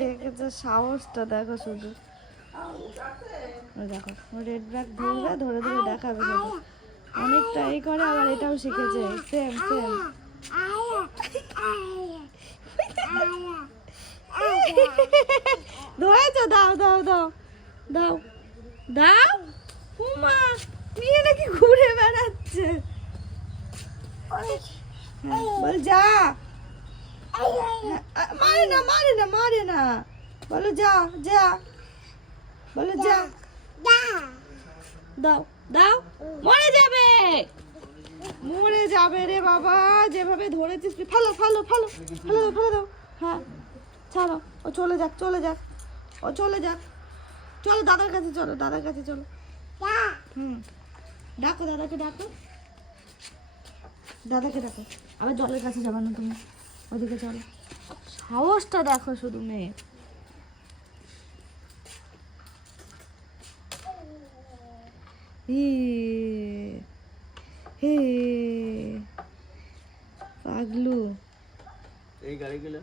দেখেছো সাহসটা দেখো শুধু। দেখো রেড ব্ল্যাক ধরবে, ধরে ধরে দেখাবে শুধু। অনেক ট্রাই করে, আবার এটাও শিখেছে। Same same. ধরেছো? দাও দাও দাও দাও দাও। উমা নিয়ে নাকি ঘুরে বেড়াচ্ছে। বল যা। মারে না মারে না মারে না, বলো যা যা, বলো যা। দাও দাও, মরে যাবে, মরে যাবে রে বাবা। যেভাবে ধরেছিস, ফেলো ফেলো ফেলো ফেলো দাও ফেলো দাও। হ্যাঁ ছাড়ো, ও চলে যাক চলে যাক, ও চলে যাক। চলো দাদার কাছে চলো, দাদার কাছে চলো। হুম ডাকো দাদাকে, ডাকো দাদাকে ডাকো। আবার জলের কাছে যাবে না তুমি, ওদিকে চলো। সাহসটা দেখো শুধু মেয়ে। হে পাগলু। এই গাড়িগুলো